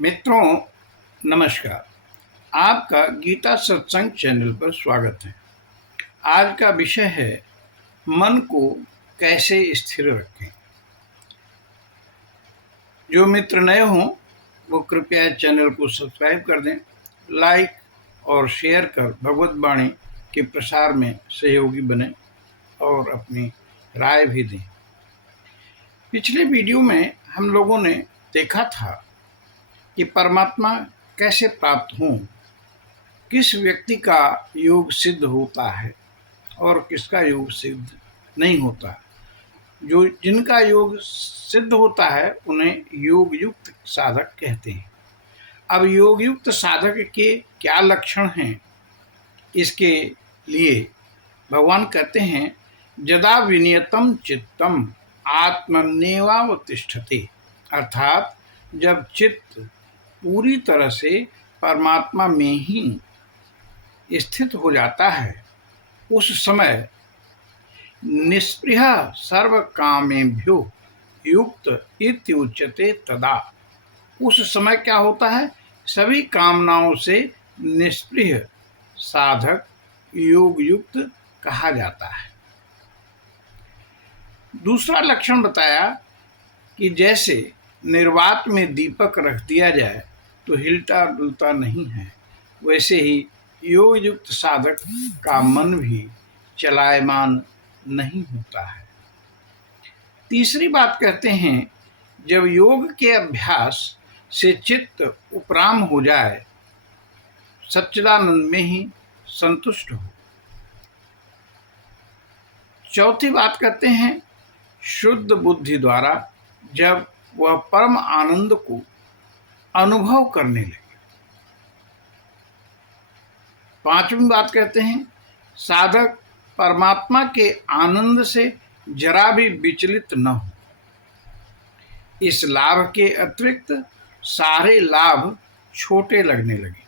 मित्रों नमस्कार। आपका गीता सत्संग चैनल पर स्वागत है। आज का विषय है मन को कैसे स्थिर रखें। जो मित्र नए हों वो कृपया चैनल को सब्सक्राइब कर दें, लाइक और शेयर कर भगवत वाणी के प्रसार में सहयोगी बने और अपनी राय भी दें। पिछले वीडियो में हम लोगों ने देखा था कि परमात्मा कैसे प्राप्त हों, किस व्यक्ति का योग सिद्ध होता है और किसका योग सिद्ध नहीं होता। जो जिनका योग सिद्ध होता है उन्हें योग युक्त साधक कहते हैं। अब योग युक्त साधक के क्या लक्षण हैं, इसके लिए भगवान कहते हैं यदा विनियतम चित्तम आत्मन्येवावतिष्ठते, अर्थात जब चित्त पूरी तरह से परमात्मा में ही स्थित हो जाता है उस समय निष्पृह सर्व कामेभ्यो युक्त इत्युच्यते तदा। उस समय क्या होता है, सभी कामनाओं से निष्पृह साधक योग युक्त कहा जाता है। दूसरा लक्षण बताया कि जैसे निर्वात में दीपक रख दिया जाए तो हिलता डुलता नहीं है, वैसे ही योग युक्त साधक का मन भी चलायमान नहीं होता है। तीसरी बात कहते हैं जब योग के अभ्यास से चित्त उपराम हो जाए, सच्चिदानंद में ही संतुष्ट हो। चौथी बात कहते हैं शुद्ध बुद्धि द्वारा जब वह परम आनंद को अनुभव करने लगे। पांचवी बात कहते हैं साधक परमात्मा के आनंद से जरा भी विचलित न हो। इस लाभ के अतिरिक्त सारे लाभ छोटे लगने लगे।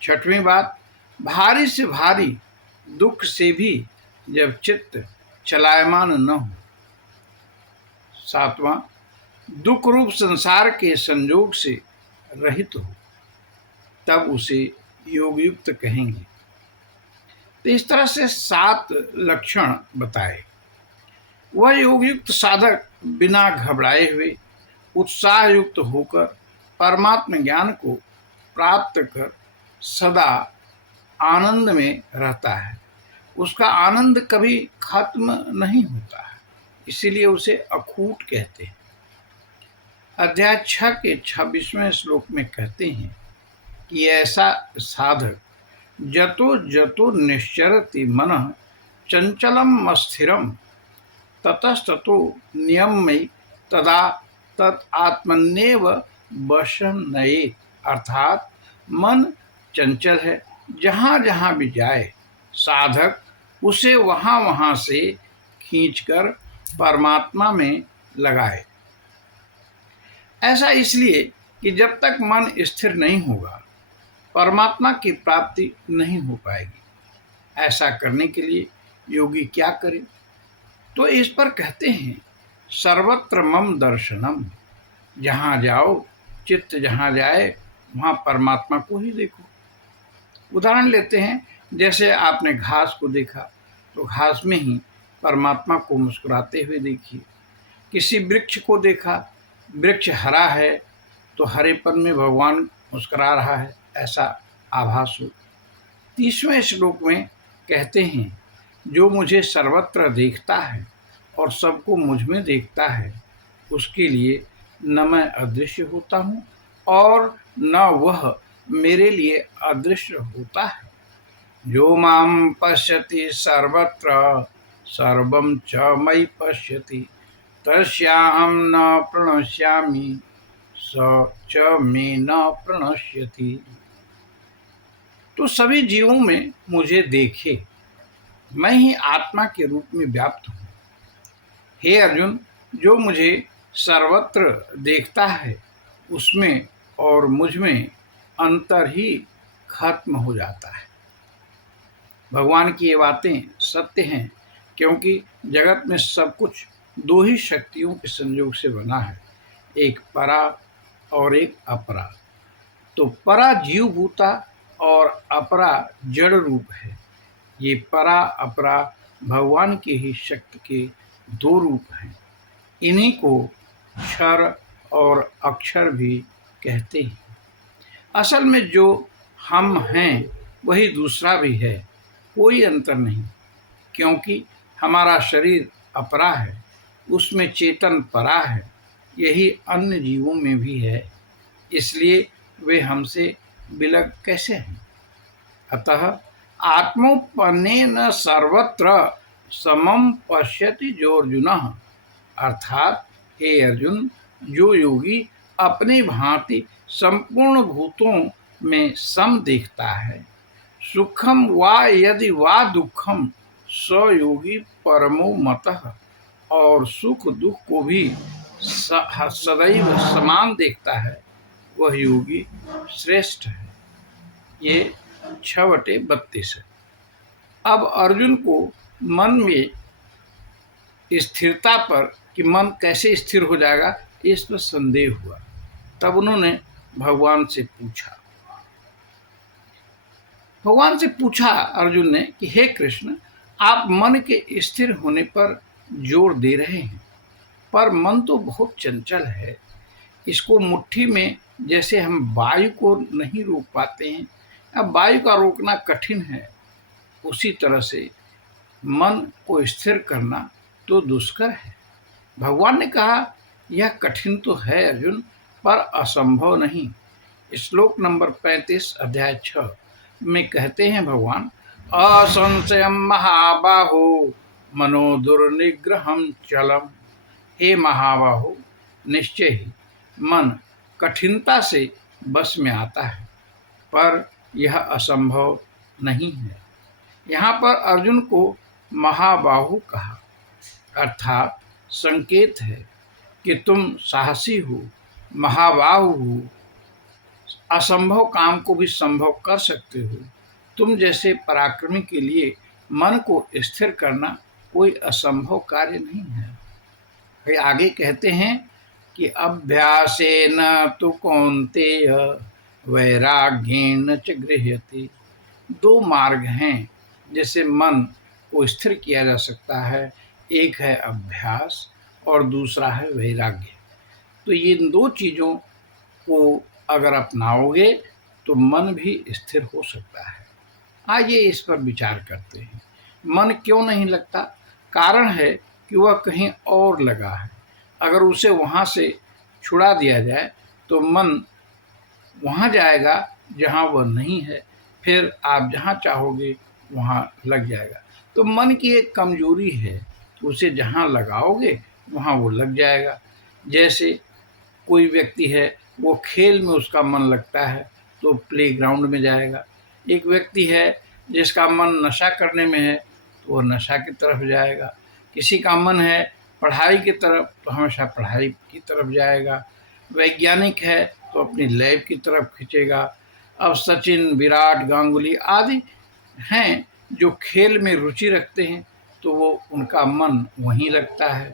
छठवीं बात, भारी से भारी दुख से भी जब चित्त चलायमान न हो। सातवां, दुख रूप संसार के संयोग से रहित हो, तब उसे योग युक्त कहेंगे। तो इस तरह से 7 लक्षण बताए। वह योग युक्त साधक बिना घबराए हुए उत्साह युक्त होकर परमात्म ज्ञान को प्राप्त कर सदा आनंद में रहता है। उसका आनंद कभी खत्म नहीं होता है, इसीलिए उसे अखूट कहते हैं। अध्याय 6 के 26वें श्लोक में कहते हैं कि ऐसा साधक जतो जतो निश्चरति मनः चंचलम अस्थिरम ततस्ततो नियम्य तदा तत् आत्मन्येव वशं नयेत्, अर्थात मन चंचल है, जहाँ जहाँ भी जाए साधक उसे वहाँ वहाँ से खींचकर परमात्मा में लगाए। ऐसा इसलिए कि जब तक मन स्थिर नहीं होगा परमात्मा की प्राप्ति नहीं हो पाएगी। ऐसा करने के लिए योगी क्या करे, तो इस पर कहते हैं सर्वत्र मम दर्शनम। जहाँ जाओ चित्त जहाँ जाए वहाँ परमात्मा को ही देखो। उदाहरण लेते हैं, जैसे आपने घास को देखा तो घास में ही परमात्मा को मुस्कुराते हुए देखिए। किसी वृक्ष को देखा, वृक्ष हरा है तो हरेपन में भगवान मुस्कुरा रहा है, ऐसा आभास हो। 30वें श्लोक में कहते हैं जो मुझे सर्वत्र देखता है और सबको मुझ में देखता है उसके लिए न मैं अदृश्य होता हूँ और न वह मेरे लिए अदृश्य होता है। जो माम पश्यति सर्वत्र सर्वं च मयि पश्यति तस्याहं न प्रणश्यामि स च मे न प्रणश्यति। तो सभी जीवों में मुझे देखे, मैं ही आत्मा के रूप में व्याप्त हूँ। हे अर्जुन, जो मुझे सर्वत्र देखता है उसमें और मुझ में अंतर ही खत्म हो जाता है। भगवान की ये बातें सत्य हैं, क्योंकि जगत में सब कुछ 2 ही शक्तियों के संयोग से बना है, एक परा और एक अपरा। तो परा जीव भूता और अपरा जड़ रूप है। ये परा अपरा भगवान के ही शक्ति के दो रूप हैं। इन्हीं को क्षर और अक्षर भी कहते हैं। असल में जो हम हैं वही दूसरा भी है, कोई अंतर नहीं। क्योंकि हमारा शरीर अपरा है, उसमें चेतन परा है। यही अन्य जीवों में भी है, इसलिए वे हमसे विलग कैसे हैं। अतः आत्मोपन्नेन सर्वत्र समम पश्यति जो अर्जुन। अर्थात हे अर्जुन, जो योगी अपनी भांति संपूर्ण भूतों में सम देखता है, सुखम वा यदि वा दुखम स योगी परमो मतः। और सुख दुख को भी सदैव समान देखता है, वह योगी श्रेष्ठ है। ये 6/32 है। अब अर्जुन को मन में स्थिरता पर कि मन कैसे स्थिर हो जाएगा, इस पर संदेह हुआ। तब उन्होंने भगवान से पूछा अर्जुन ने कि हे कृष्ण, आप मन के स्थिर होने पर जोर दे रहे हैं, पर मन तो बहुत चंचल है। इसको मुट्ठी में जैसे हम वायु को नहीं रोक पाते हैं, अब वायु का रोकना कठिन है, उसी तरह से मन को स्थिर करना तो दुष्कर है। भगवान ने कहा, यह कठिन तो है अर्जुन, पर असंभव नहीं। श्लोक नंबर 35 अध्याय 6 में कहते हैं भगवान, असंशयम महाबाहो मनो दुर्निग्रहम चलम। हे महाबाहो, निश्चय ही मन कठिनता से बस में आता है, पर यह असंभव नहीं है। यहाँ पर अर्जुन को महाबाहु कहा, अर्थात संकेत है कि तुम साहसी हो, महाबाहु हो, असंभव काम को भी संभव कर सकते हो। तुम जैसे पराक्रमी के लिए मन को स्थिर करना कोई असंभव कार्य नहीं है। फिर आगे कहते हैं कि अभ्यासेन तु कौन्तेय वैराग्येन च गृह्यते। दो मार्ग हैं जिससे मन को स्थिर किया जा सकता है, एक है अभ्यास और दूसरा है वैराग्य। तो ये दो चीज़ों को अगर अपनाओगे तो मन भी स्थिर हो सकता है। आइए इस पर विचार करते हैं। मन क्यों नहीं लगता? कारण है कि वह कहीं और लगा है। अगर उसे वहाँ से छुड़ा दिया जाए तो मन वहाँ जाएगा जहाँ वह नहीं है, फिर आप जहाँ चाहोगे वहाँ लग जाएगा। तो मन की एक कमजोरी है, उसे जहाँ लगाओगे वहाँ वो लग जाएगा। जैसे कोई व्यक्ति है, वो खेल में उसका मन लगता है तो प्लेग्राउंड में जाएगा। एक व्यक्ति है जिसका मन नशा करने में है तो वह नशा की तरफ जाएगा। किसी का मन है पढ़ाई की तरफ तो हमेशा पढ़ाई की तरफ जाएगा। वैज्ञानिक है तो अपनी लैब की तरफ खींचेगा। अब सचिन, विराट, गांगुली आदि हैं जो खेल में रुचि रखते हैं तो वो उनका मन वहीं लगता है।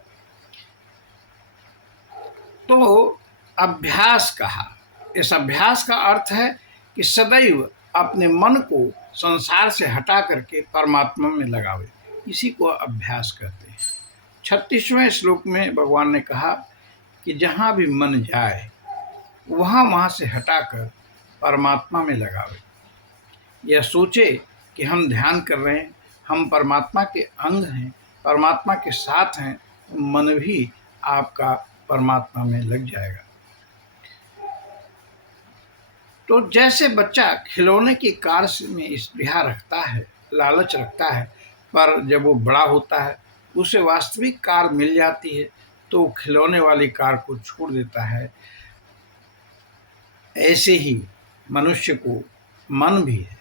तो अभ्यास कहा। इस अभ्यास का अर्थ है कि सदैव अपने मन को संसार से हटा करके परमात्मा में लगावे, इसी को अभ्यास कहते हैं। 36वें श्लोक में भगवान ने कहा कि जहाँ भी मन जाए वहाँ से हटाकर परमात्मा में लगावे। यह सोचे कि हम ध्यान कर रहे हैं, हम परमात्मा के अंग हैं, परमात्मा के साथ हैं, मन भी आपका परमात्मा में लग जाएगा। तो जैसे बच्चा खिलौने की कार में स्पृहा रखता है, लालच रखता है, पर जब वो बड़ा होता है उसे वास्तविक कार मिल जाती है तो खिलौने वाली कार को छोड़ देता है। ऐसे ही मनुष्य को मन भी है।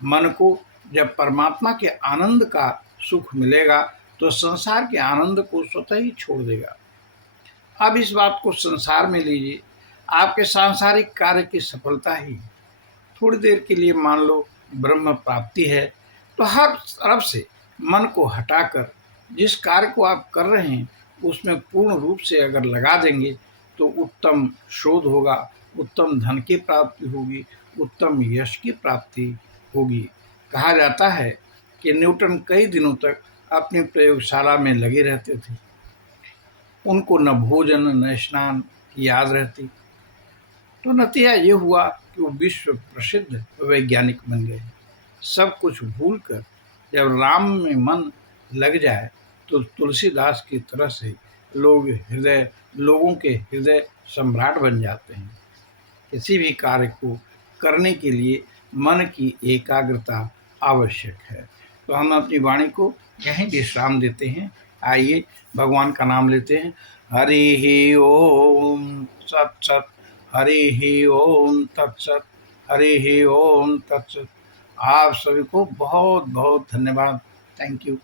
मन को जब परमात्मा के आनंद का सुख मिलेगा तो संसार के आनंद को स्वतः ही छोड़ देगा। अब इस बात को संसार में लीजिए, आपके सांसारिक कार्य की सफलता ही थोड़ी देर के लिए मान लो ब्रह्म प्राप्ति है, तो हर तरफ से मन को हटाकर जिस कार्य को आप कर रहे हैं उसमें पूर्ण रूप से अगर लगा देंगे तो उत्तम शोध होगा, उत्तम धन की प्राप्ति होगी, उत्तम यश की प्राप्ति होगी। कहा जाता है कि न्यूटन कई दिनों तक अपनी प्रयोगशाला में लगे रहते थे। उनको न भोजन न स्नान की याद रहती। तो नतीजा ये हुआ कि वो विश्व प्रसिद्ध वैज्ञानिक बन गए। सब कुछ भूलकर जब राम में मन लग जाए तो तुलसीदास की तरह से लोगों के हृदय सम्राट बन जाते हैं। किसी भी कार्य को करने के लिए मन की एकाग्रता आवश्यक है। तो हम अपनी वाणी को यहीं विश्राम देते हैं। आइए भगवान का नाम लेते हैं। हरि ओम सत। हरि ओम तत्सत। हरि ओम तत्सत। आप सभी को बहुत बहुत धन्यवाद। Thank you.